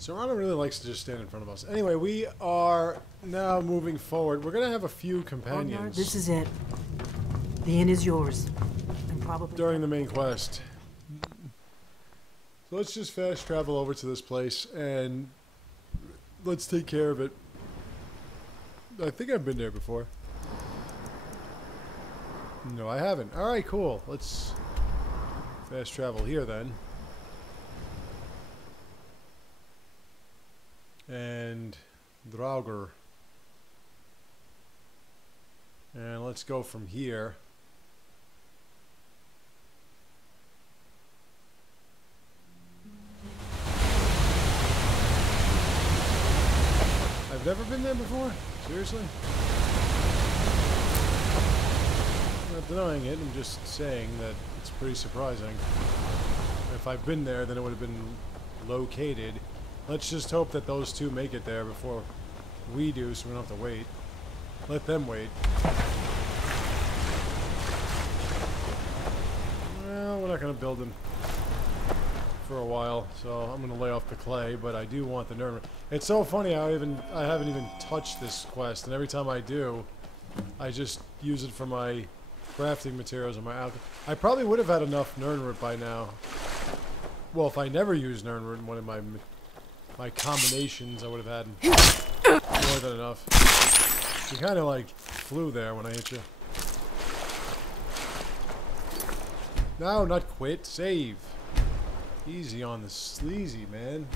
Serrano really likes to just stand in front of us. Anyway, we are now moving forward. We're going to have a few companions. This is it. The inn is yours. And probably during the main quest. So let's just fast travel over to this place and let's take care of it. I think I've been there before. No, I haven't. Alright, cool. Let's fast travel here then. And Draugr. And let's go from here. I've never been there before? Seriously? I'm not denying it, I'm just saying that it's pretty surprising. If I've been there, then it would have been located. Let's just hope that those two make it there before we do, so we don't have to wait. Let them wait. Well, we're not going to build them for a while, so I'm going to lay off the clay, but I do want the Nuremberg. It's so funny how I haven't even touched this quest, and every time I do, I just use it for my crafting materials and my alchemy. I probably would have had enough Nuremberg by now. Well, if I never used Nuremberg in one of my combinations, I would have had more than enough. You kind of like flew there when I hit you. No, not quit. Save. Easy on the sleazy, man.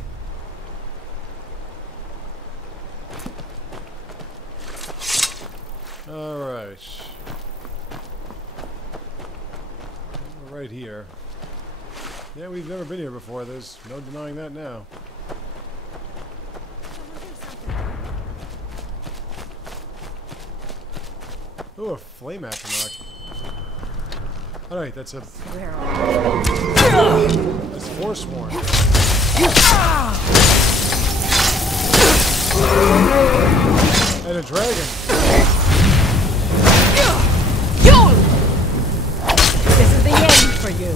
Alright. Right here. Yeah, we've never been here before. There's no denying that now. Ooh, a flame aftermark. Alright, that's a... That's Forsworn. And a dragon. This is the end for you.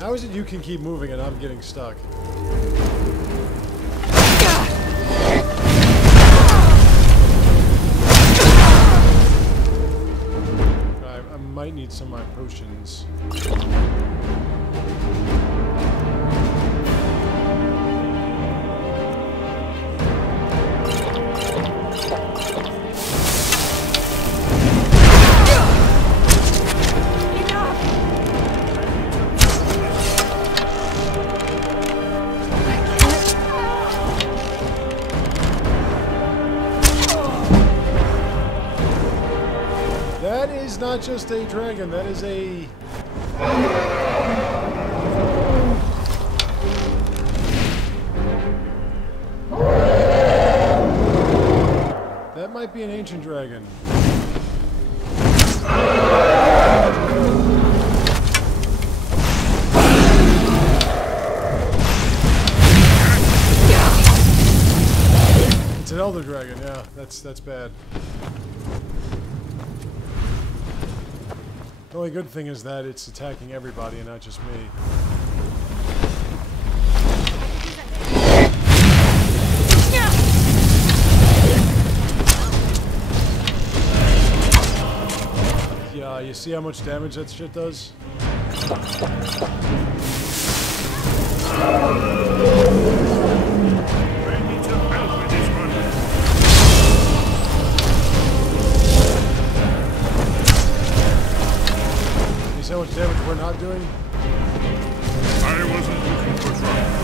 How is it you can keep moving and I'm getting stuck? I might need some of my potions. That is not just a dragon, that is a... That might be an ancient dragon. It's an elder dragon, yeah, that's bad. The only good thing is that it's attacking everybody and not just me. Yeah, you see how much damage that shit does? See how much damage we're not doing? I wasn't looking for trouble.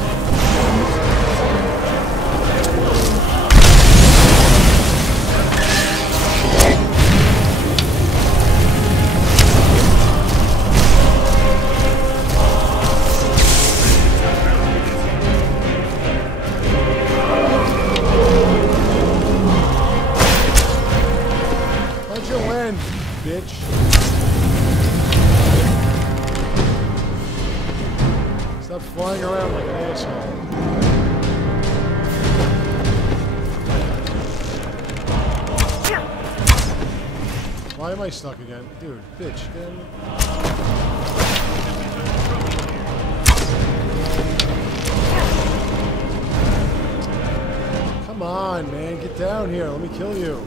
How'd you land, bitch? Stop flying around like an asshole. Why am I stuck again? Dude, bitch. Come on, man. Get down here. Let me kill you.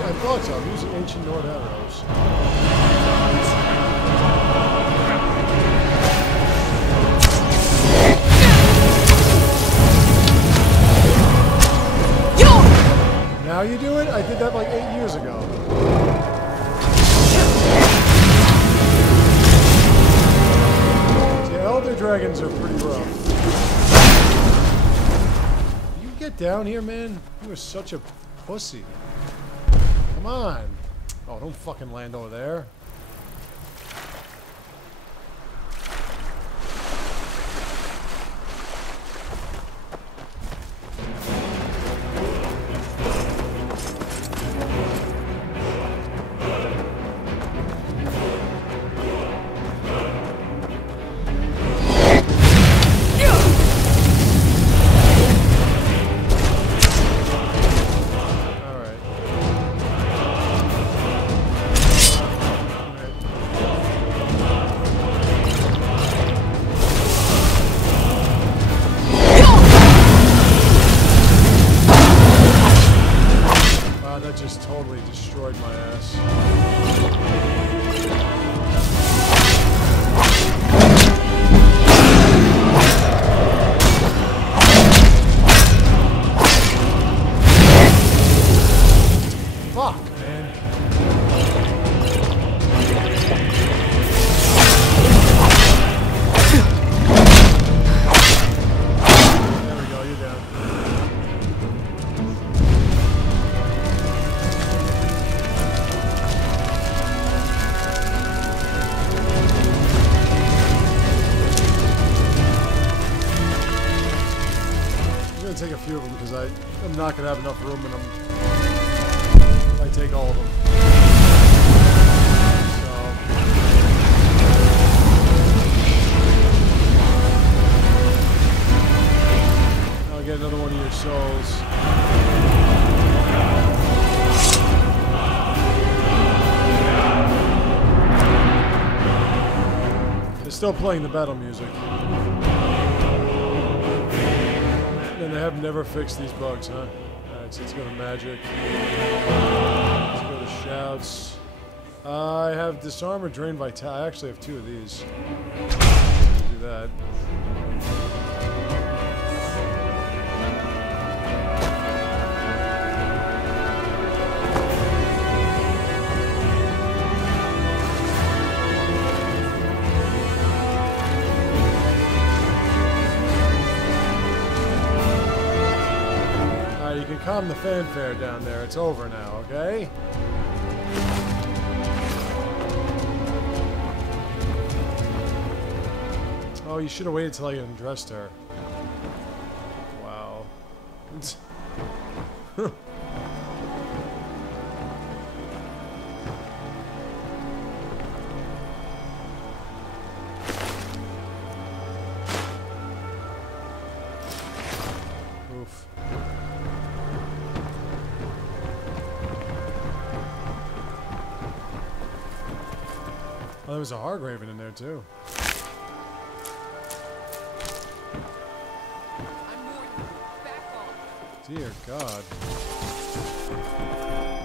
I thought so. I'm using ancient Nord arrows. Now you do it? I did that like 8 years ago. The Elder Dragons are pretty rough. You get down here, man? You are such a pussy. Come on. Oh, don't fucking land over there. Totally destroyed my ass. Fuck, man. There we go, you're down. Take a few of them because I'm not going to have enough room, and I take all of them. So I'll get another one of your souls. They're still playing the battle music. And they have never fixed these bugs, huh? Alright, so let's go to magic. Let's go to shouts. I have disarm or drain vitality. I actually have 2 of these. Do that. You can calm the fanfare down there. It's over now, okay? Oh, you should have waited till I undressed her. Wow. Oof. Oh, there was a Hargraven in there, too. Dear God. I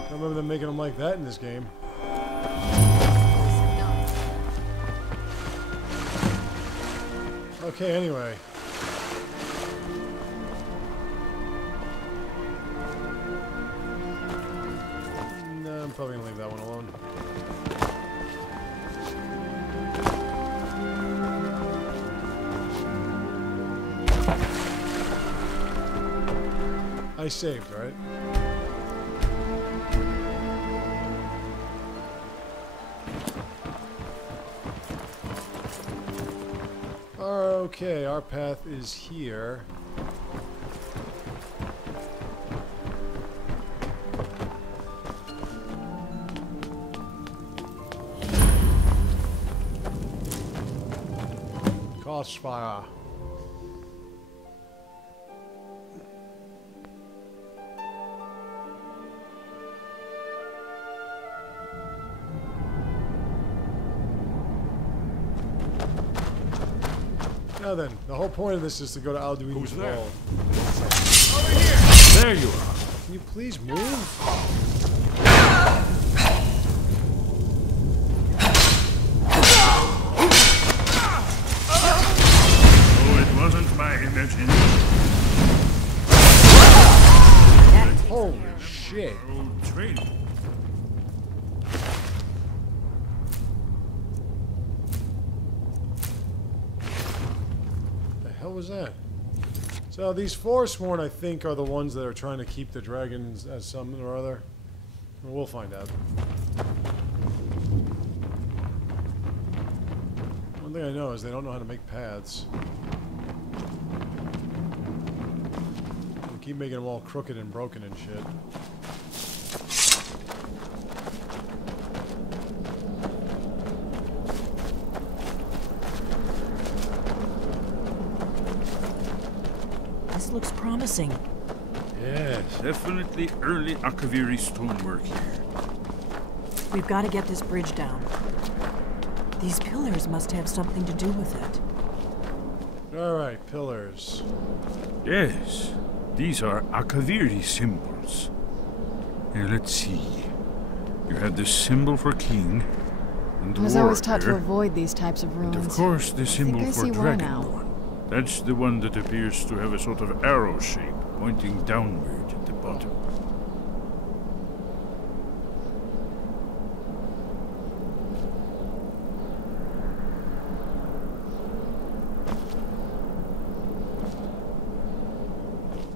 don't remember them making them like that in this game. Okay, anyway. No, I'm probably gonna leave that one alone. I saved, right? Okay, our path is here. Crossfire. Now then, the whole point of this is to go to Alduin. Who's there? Fall. Over here! There you are. Can you please move? Oh, it wasn't my imagination. Holy shit. Our old training. The hell was that? So these Forsworn, I think, are the ones that are trying to keep the dragons as something or other. We'll find out. One thing I know is they don't know how to make paths. They keep making them all crooked and broken and shit. This looks promising. Yes, definitely early Akaviri stonework here. We've got to get this bridge down. These pillars must have something to do with it. Alright, pillars. Yes, these are Akaviri symbols. Here, let's see. You have the symbol for king and I was always taught to warrior, avoid these types of and ruins. of course the symbol I for see why now. Dragonrend. That's the one that appears to have a sort of arrow shape pointing downward at the bottom.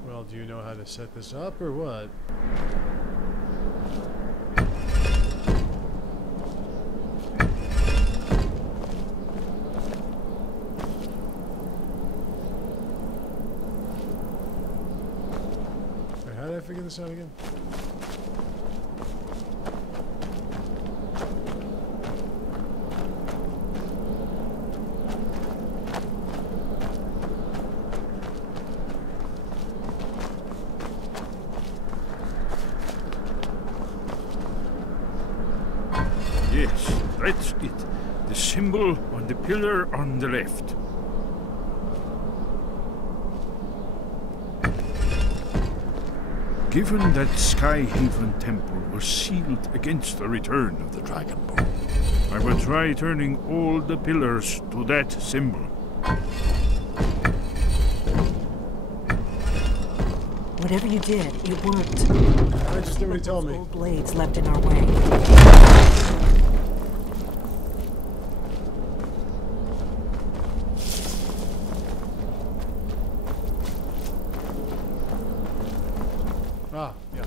Well, do you know how to set this up or what? How did I figure this out again? Yes, that's it. The symbol on the pillar on the left. Given that Skyhaven Temple was sealed against the return of the Dragonborn, I will try turning all the pillars to that symbol. Whatever you did, it worked. I just did what he told me. Old blades left in our way. Ah, yeah.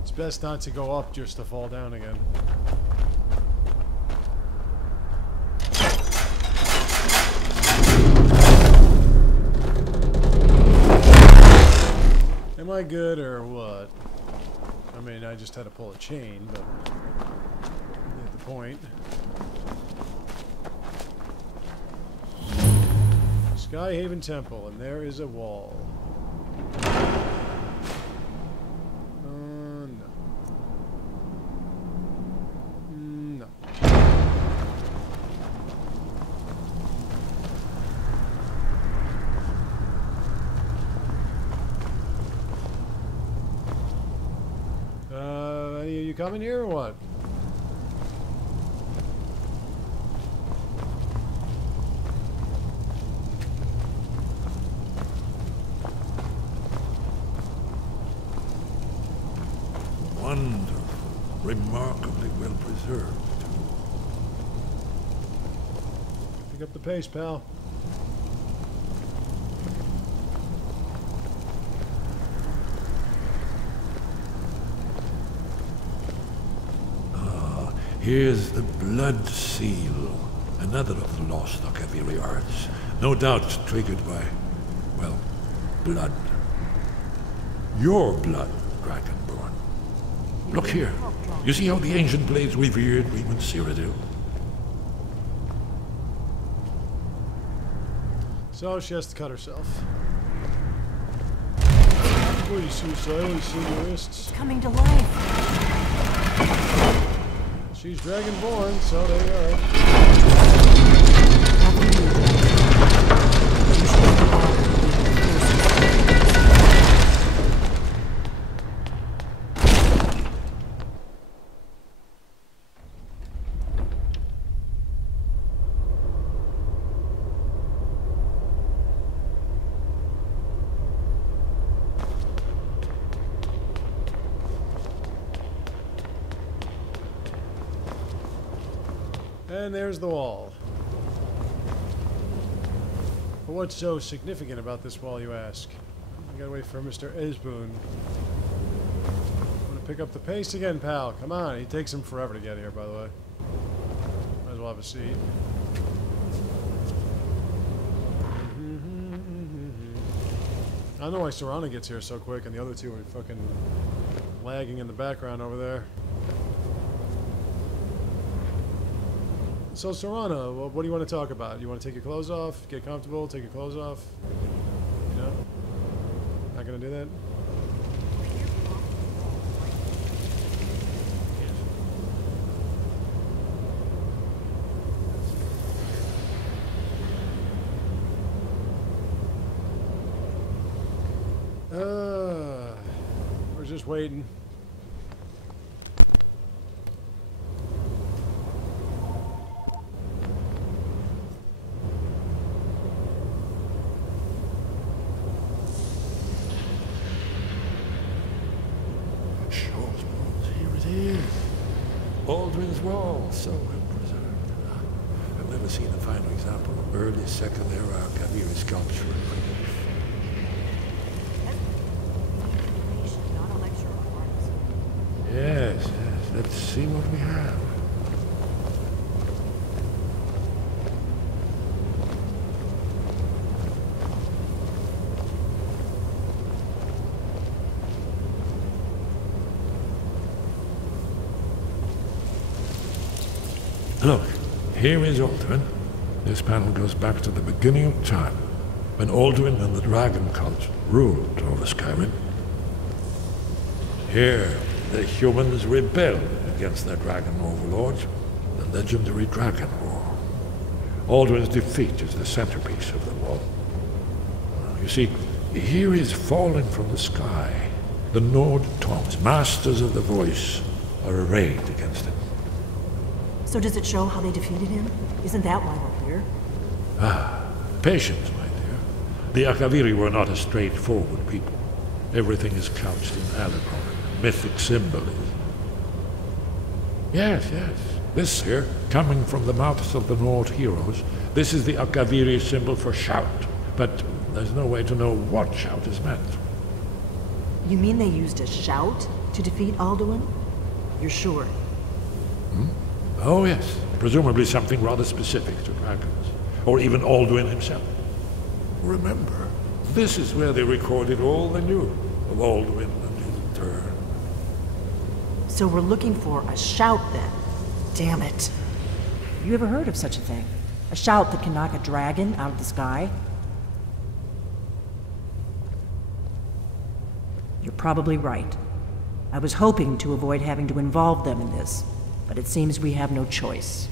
It's best not to go up just to fall down again. Am I good or what? I mean, I just had to pull a chain, but you get the point. Skyhaven Temple, and there is a wall. No. Are you coming here or what? Wonderful, remarkably well preserved. Pick up the pace, pal. Here's the blood seal, another of the lost Akaviri arts, no doubt triggered by, well, blood. Your blood, Dragonborn. Look here. You see how the ancient blades revered Weeman Cyrodiil? So she has to cut herself. What are you suicidal? You see your wrists? Coming to life. She's dragonborn, so there you are. How can you do that? You should be honored to be the And there's the wall. But what's so significant about this wall, you ask? I gotta wait for Mr. Esboon. Want to pick up the pace again, pal? Come on, it takes him forever to get here, by the way. Might as well have a seat. I don't know why Serana gets here so quick and the other two are fucking lagging in the background over there. So, Serana, what do you want to talk about? You want to take your clothes off? Get comfortable? Take your clothes off? You know? Not gonna do that? We're just waiting. Alduin's Wall, so well preserved. I've never seen a finer example of early Second Era Kaviri sculpture in my life. not a lecture on arts. Yes, yes. Let's see what we have. Look, here is Alduin. This panel goes back to the beginning of time, when Alduin and the dragon cult ruled over Skyrim. Here, the humans rebelled against their dragon overlords, the legendary Dragon War. Alduin's defeat is the centerpiece of the wall. You see, here is fallen from the sky. The Nord Tongs, masters of the voice, are arrayed against it. So does it show how they defeated him? Isn't that why we're here? Ah, patience, my dear. The Akaviri were not a straightforward people. Everything is couched in allegory, mythic symbolism. Yes, yes. This here, coming from the mouths of the Nord heroes, this is the Akaviri symbol for shout. But there's no way to know what shout is meant. You mean they used a shout to defeat Alduin? You're sure? Oh, yes. Presumably something rather specific to dragons. Or even Alduin himself. Remember, this is where they recorded all they knew of Alduin and his turn. So we're looking for a shout then. Damn it. You ever heard of such a thing? A shout that can knock a dragon out of the sky? You're probably right. I was hoping to avoid having to involve them in this, but it seems we have no choice.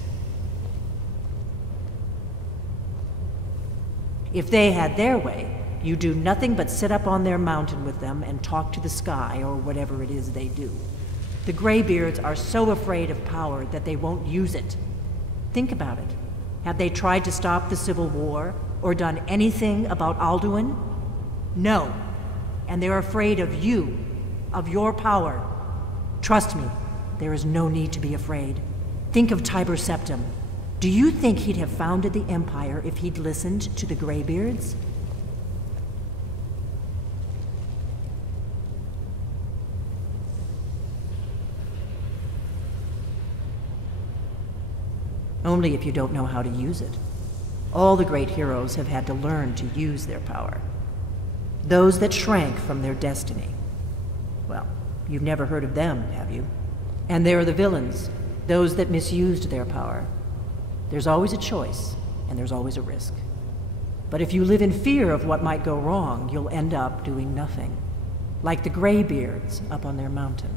If they had their way, you do nothing but sit up on their mountain with them and talk to the sky or whatever it is they do. The Greybeards are so afraid of power that they won't use it. Think about it. Have they tried to stop the Civil War or done anything about Alduin? No. And they're afraid of you, of your power. Trust me, there is no need to be afraid. Think of Tiber Septim. Do you think he'd have founded the Empire if he'd listened to the Greybeards? Only if you don't know how to use it. All the great heroes have had to learn to use their power. Those that shrank from their destiny. Well, you've never heard of them, have you? And there are the villains, those that misused their power. There's always a choice, and there's always a risk. But if you live in fear of what might go wrong, you'll end up doing nothing. Like the Greybeards up on their mountain.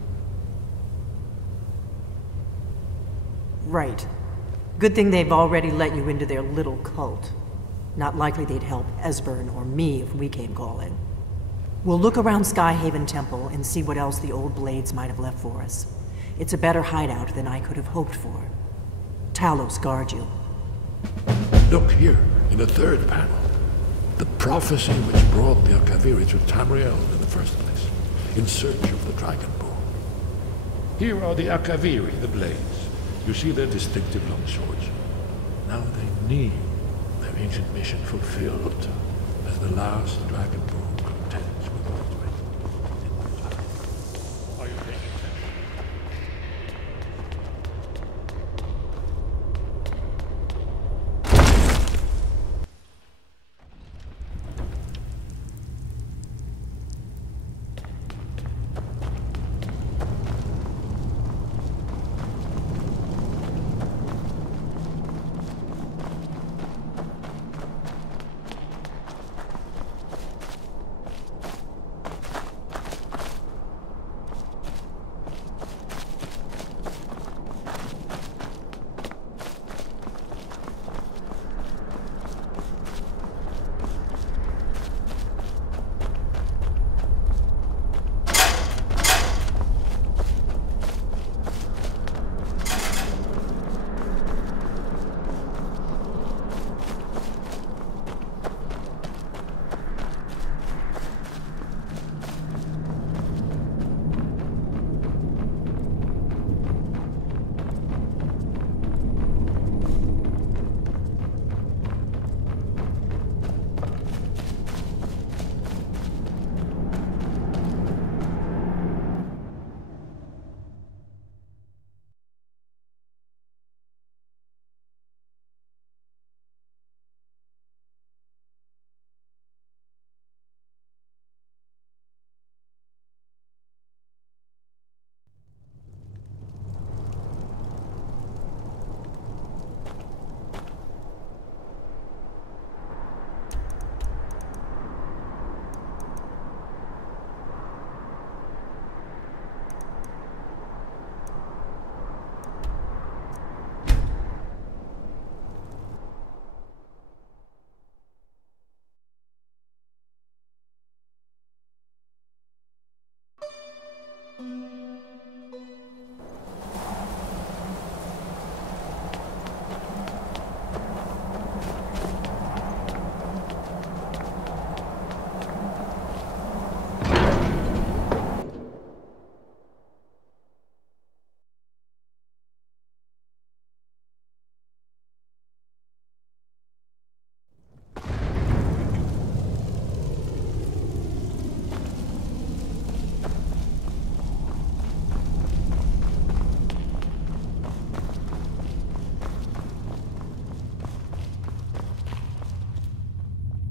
Right. Good thing they've already let you into their little cult. Not likely they'd help Esbern or me if we came calling. We'll look around Skyhaven Temple and see what else the old Blades might have left for us. It's a better hideout than I could have hoped for. Talos guard you. Look here, in the third panel. The prophecy which brought the Akaviri to Tamriel in the first place, in search of the Dragonborn. Here are the Akaviri, the Blades. You see their distinctive long swords. Now they need their ancient mission fulfilled as the last Dragonborn contends with Alduin. Are you paying attention?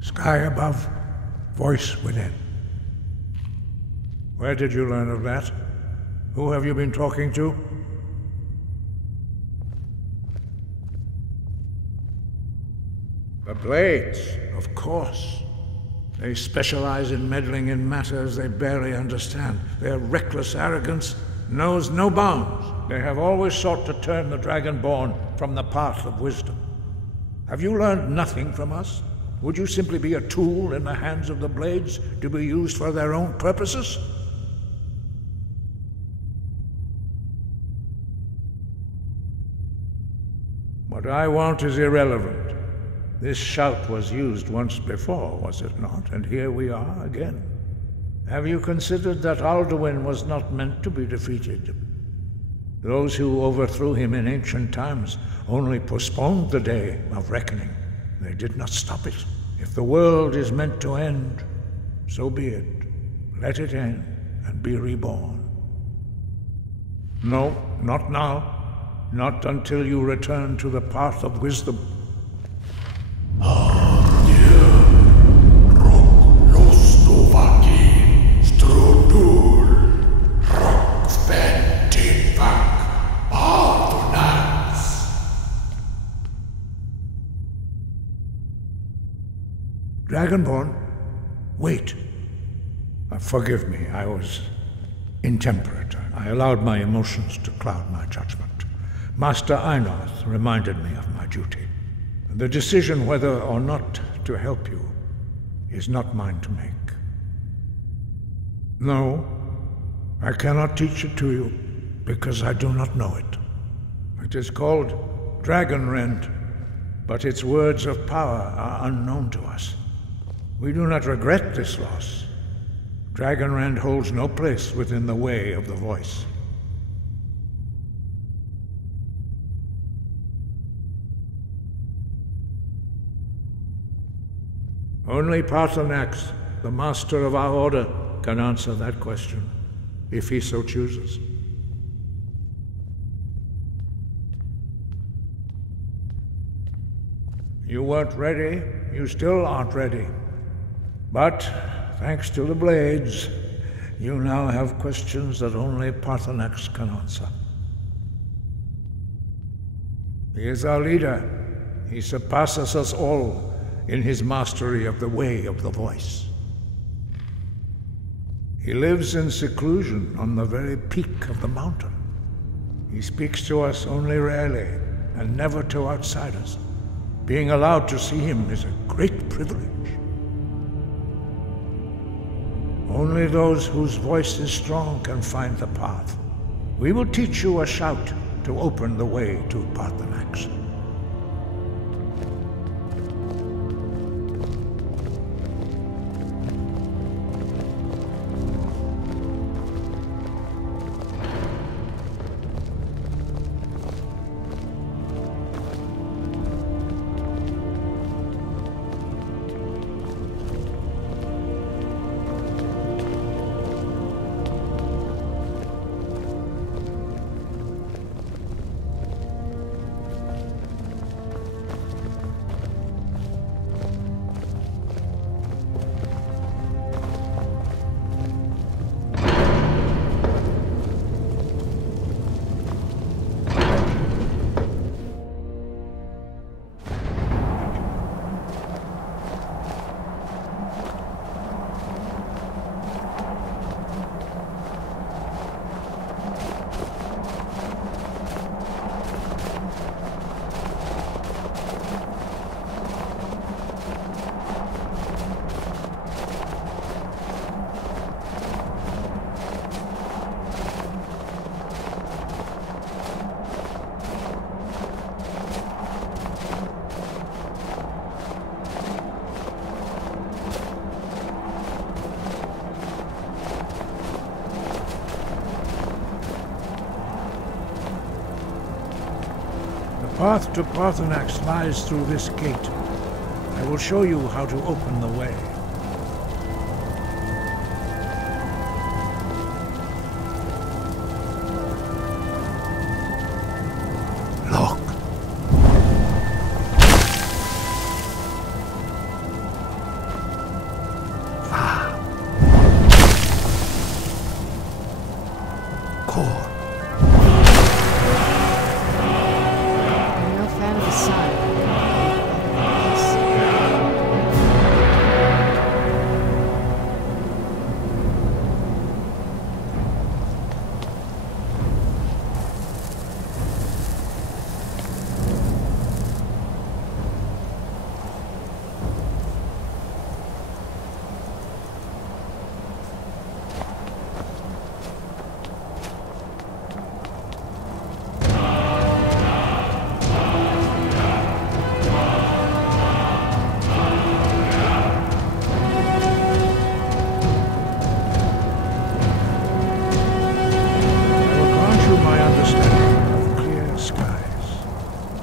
Sky above, voice within. Where did you learn of that? Who have you been talking to? The Blades, of course. They specialize in meddling in matters they barely understand. Their reckless arrogance knows no bounds. They have always sought to turn the Dragonborn from the path of wisdom. Have you learned nothing from us? Would you simply be a tool in the hands of the Blades to be used for their own purposes? What I want is irrelevant. This shout was used once before, was it not? And here we are again. Have you considered that Alduin was not meant to be defeated? Those who overthrew him in ancient times only postponed the day of reckoning. They did not stop it. If the world is meant to end, so be it. Let it end and be reborn. No, not now. Not until you return to the path of wisdom. Dragonborn, wait. Forgive me, I was intemperate. I allowed my emotions to cloud my judgment. Master Einarth reminded me of my duty. The decision whether or not to help you is not mine to make. No, I cannot teach it to you, because I do not know it. It is called Dragonrend, but its words of power are unknown to us. We do not regret this loss. Dragonrend holds no place within the way of the voice. Only Paarthornax, the master of our order, can answer that question, if he so chooses. You weren't ready, you still aren't ready. But, thanks to the blades, you now have questions that only Paarthornax can answer. He is our leader. He surpasses us all in his mastery of the way of the voice. He lives in seclusion on the very peak of the mountain. He speaks to us only rarely, and never to outsiders. Being allowed to see him is a great privilege. Only those whose voice is strong can find the path. We will teach you a shout to open the way to Paarthornax. The path to Paarthornax lies through this gate. I will show you how to open the way. Look. Core.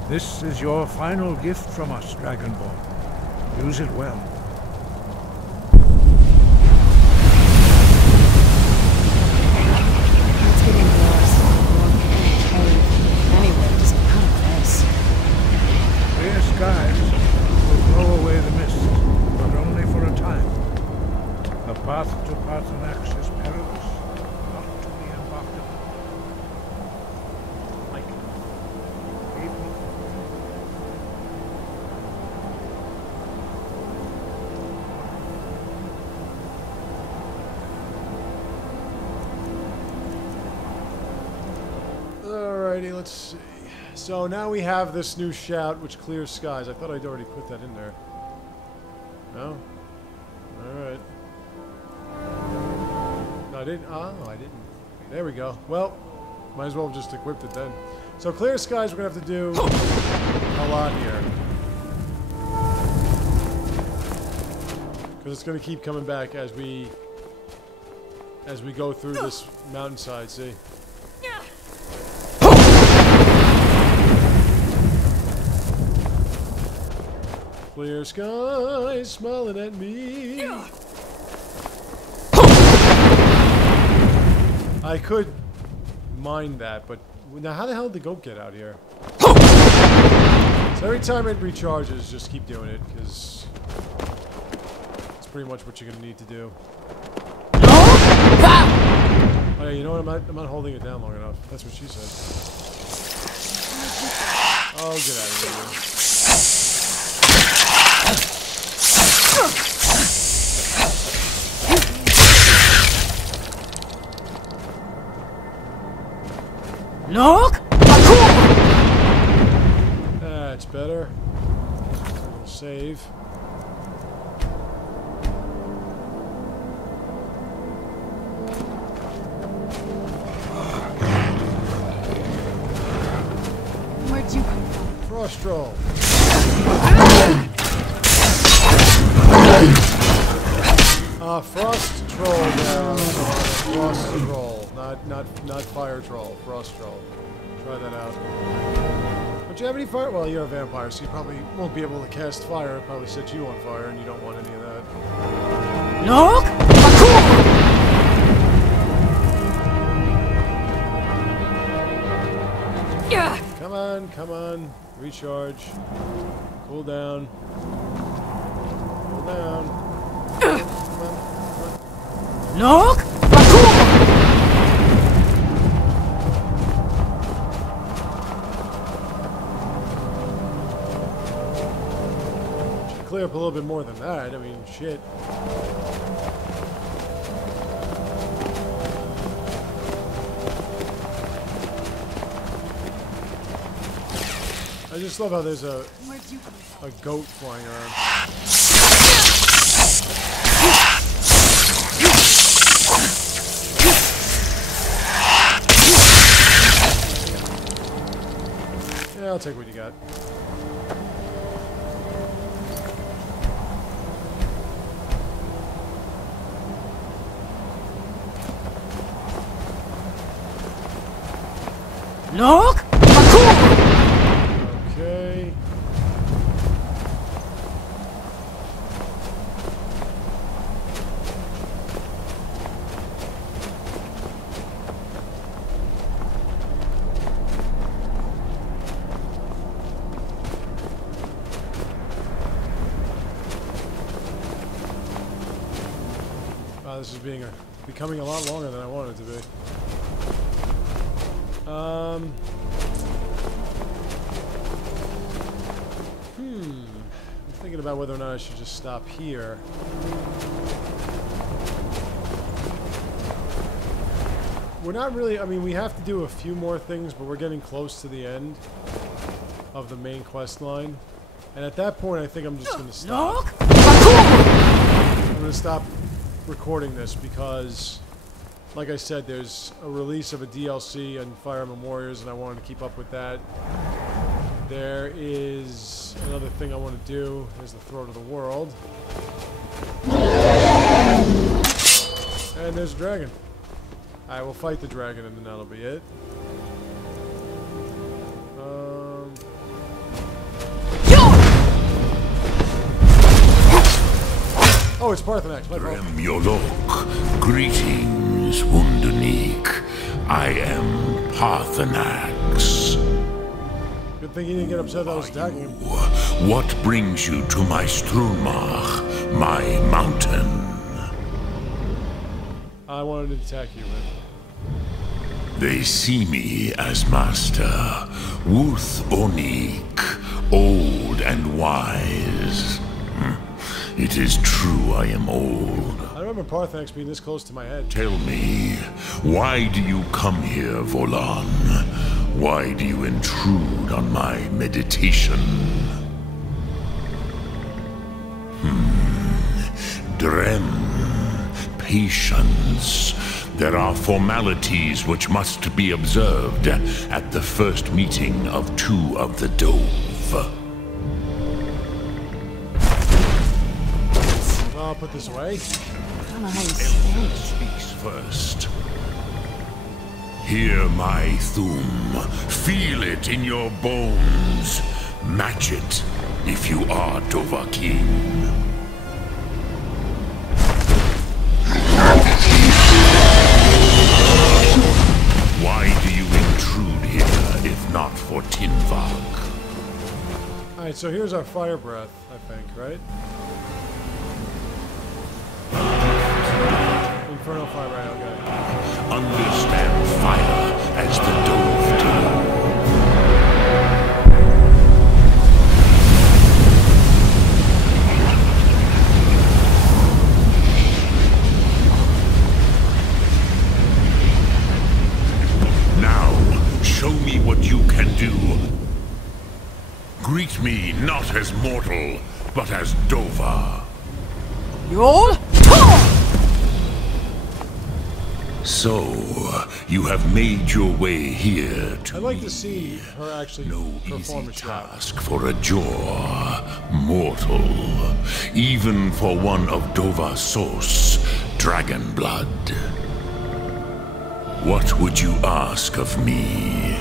This is your final gift from us, Dragonborn. Use it well. Let's get indoors. Anyway, just out of this. Clear skies will blow away the mist, but only for a time. The path to Paarthornax is perilous, not to be embarked upon. Like people. Alrighty, let's see. So now we have this new shout, which clears skies. I thought I'd already put that in there. No? Alright. No, I didn't. Oh, I didn't. There we go. Well, might as well have just equipped it then. So clear skies, we're going to have to do a lot here. Because it's going to keep coming back as we go through this mountainside, see? Clear skies smiling at me. I could mine that, but now how the hell did the goat get out here? So every time it recharges, just keep doing it, because it's pretty much what you're going to need to do. Oh yeah, you know what? I'm not holding it down long enough. That's what she said. Oh, get out of here. Look! That's better. We'll save. Where'd you come from? Frost troll. Frost troll now. Frost troll. Not fire troll. Frost troll. Try that out. Don't you have any fire? Well, you're a vampire, so you probably won't be able to cast fire. It'll probably set you on fire, and you don't want any of that. Look! Yeah. Come on, come on. Recharge. Cool down. Cool down. Come on. Look! Should clear up a little bit more than that. I mean, shit. I just love how there's a goat flying around. Yeah, I'll take what you got. Look! Okay. Wow, this is becoming a lot longer than I wanted it to be. I'm thinking about whether or not I should just stop here. We're not really, I mean, we have to do a few more things, but we're getting close to the end of the main quest line. And at that point, I think I'm just going to stop. I'm going to stop recording this because, like I said, there's a release of a DLC on Fire Emblem Warriors, and I wanted to keep up with that. There is another thing I want to do. There's the Throat of the World. And there's a dragon. I will fight the dragon, and then that'll be it. Oh, it's Paarthornax. My fault. Remyolok, greetings, Wundernik. I am Paarthornax. Good thing you didn't get upset that I was attacking him. What brings you to my Strunmach, my mountain? I wanted to attack you, man. They see me as master, Wuth Onik, old and wise. It is true I am old. I remember Paarthornax being this close to my head. Tell me, why do you come here, Volan? Why do you intrude on my meditation? Drem, patience. There are formalities which must be observed at the first meeting of two of the Dove. Well, I'll put this away. Elder speaks first. Hear my Thum. Feel it in your bones. Match it if you are Dovahkiin. Why do you intrude here if not for Tinvag? Alright, so here's our fire breath, I think, right? Infernal fire, right, okay. Understand fire as the Dove do. Now, show me what you can do. Greet me not as mortal, but as Dova. You'll So, you have made your way here to I'd like to see her actually no perform easy a shot. task for a Jor mortal, even for one of Dova Sos, dragon blood. What would you ask of me?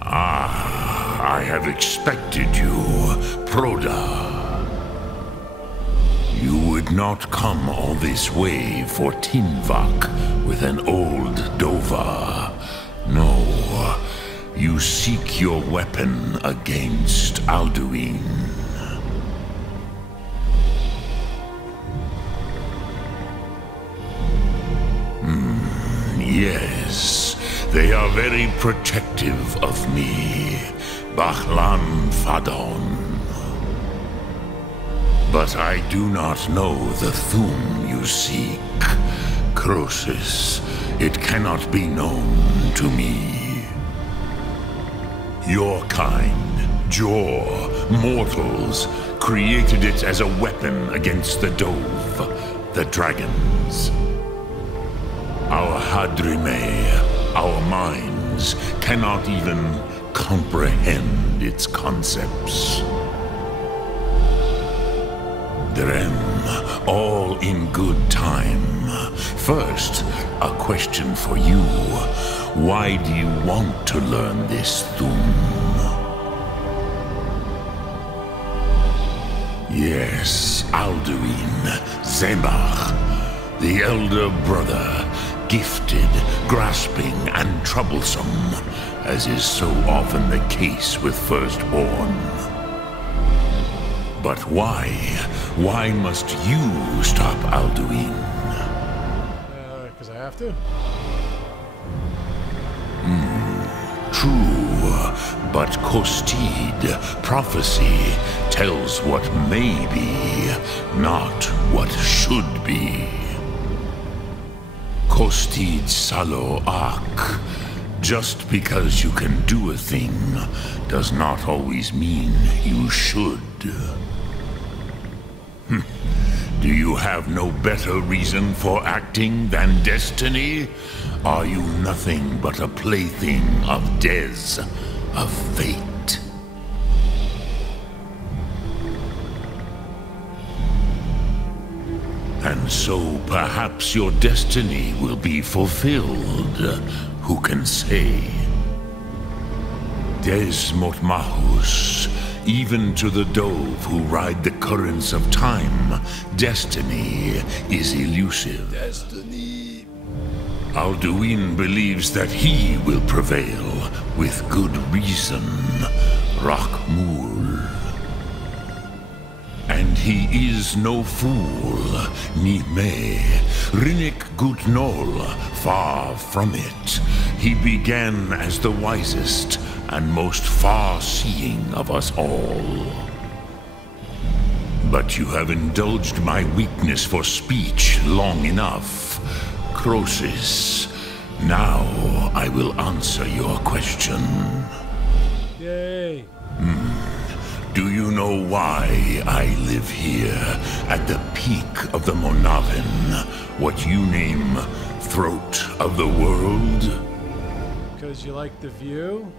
I have expected you, Proda. You would not come all this way for Tinvak with an old Dova. No, you seek your weapon against Alduin. Yes, they are very protective of me, Bahlan Fadon. But I do not know the Thum you seek. Croesus, it cannot be known to me. Your kind, Jor, mortals, created it as a weapon against the Dove, the dragons. Our Hadrime, our minds, cannot even comprehend its concepts. Drem, all in good time. First, a question for you. Why do you want to learn this Thum? Yes, Alduin, Zemach, the elder brother, gifted, grasping, and troublesome, as is so often the case with firstborn. But why? Why must you stop Alduin? Because I have to? True, but Kostid, prophecy, tells what may be, not what should be. Kostid Salo Ak. Just because you can do a thing does not always mean you should. Do you have no better reason for acting than destiny? Are you nothing but a plaything of Des, of fate? And so perhaps your destiny will be fulfilled. Who can say? Des Motmahus, even to the Dove who ride the currents of time, destiny is elusive. Destiny. Alduin believes that he will prevail, with good reason. Rakmul. And he is no fool, ni me. Rinnik Gutnol, far from it. He began as the wisest and most far-seeing of us all. But you have indulged my weakness for speech long enough. Croesus, now Now I will answer your question. Yay. Do you know why I live here at the peak of the Monavin, what you name throat of the world? Because you like the view?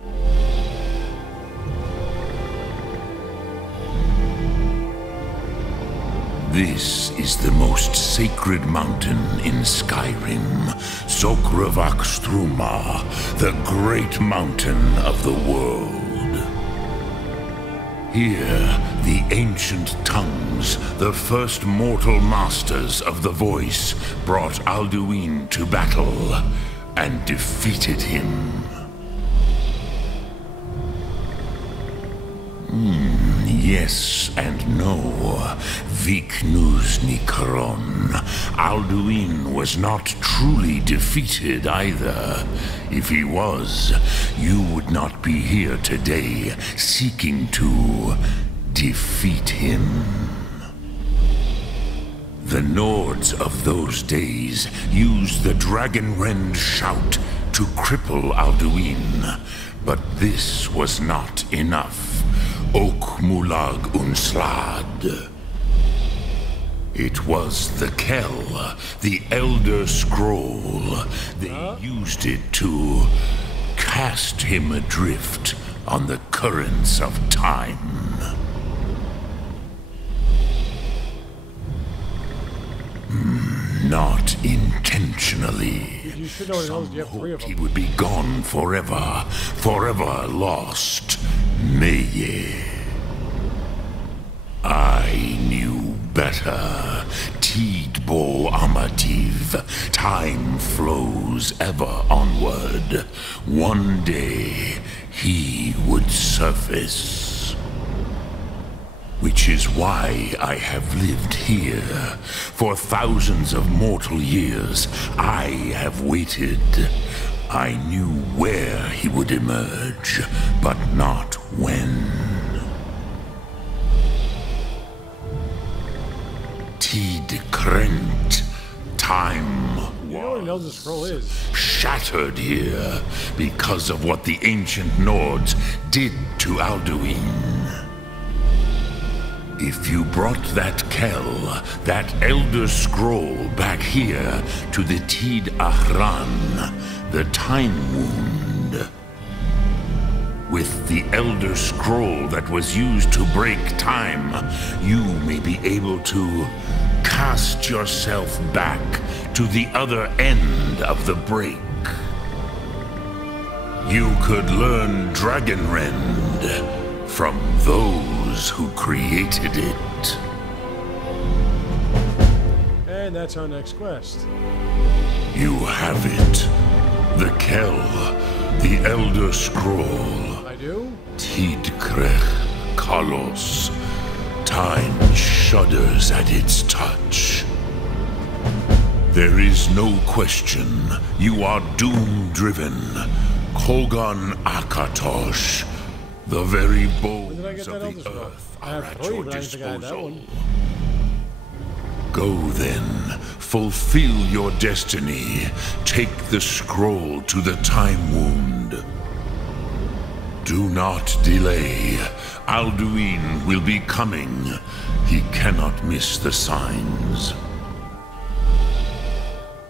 This is the most sacred mountain in Skyrim, Sokravak Struma, the great mountain of the world. Here, the ancient tongues, the first mortal masters of the voice, brought Alduin to battle and defeated him. Yes and no. Viknus Nikaron. Alduin was not truly defeated either. If he was, you would not be here today seeking to defeat him. The Nords of those days used the Dragonrend shout to cripple Alduin, but this was not enough. Ok Mulag Unslad. It was the Kell, the Elder Scroll. They used it to cast him adrift on the currents of time. Not intentionally. You should know Some you have 3 of hoped he them. would be gone forever, forever lost. Meye. I knew better. Tidbo Amativ. Time flows ever onward. One day he would surface. Which is why I have lived here. For thousands of mortal years, I have waited. I knew where he would emerge, but not when. Tid Krent. Time You know what an Elder Scroll is? shattered here because of what the ancient Nords did to Alduin. If you brought that Kell, that Elder Scroll back here to the Tid Ahran, the Time Wound, with the Elder Scroll that was used to break time, you may be able to cast yourself back to the other end of the break. You could learn Dragonrend from those who created it. And that's our next quest. You have it. The Kell, the Elder Scroll. I do? Tidkrech Kalos. Time shudders at its touch. There is no question. You are doom-driven. Kogan Akatosh. The very When did I get bones that of Elder the Scroll? earth I are have at 3, your but I didn't think I had that disposal. one. Go then, fulfill your destiny. Take the scroll to the Time Wound. Do not delay. Alduin will be coming. He cannot miss the signs.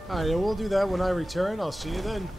Alright, we'll do that when I return. I'll see you then.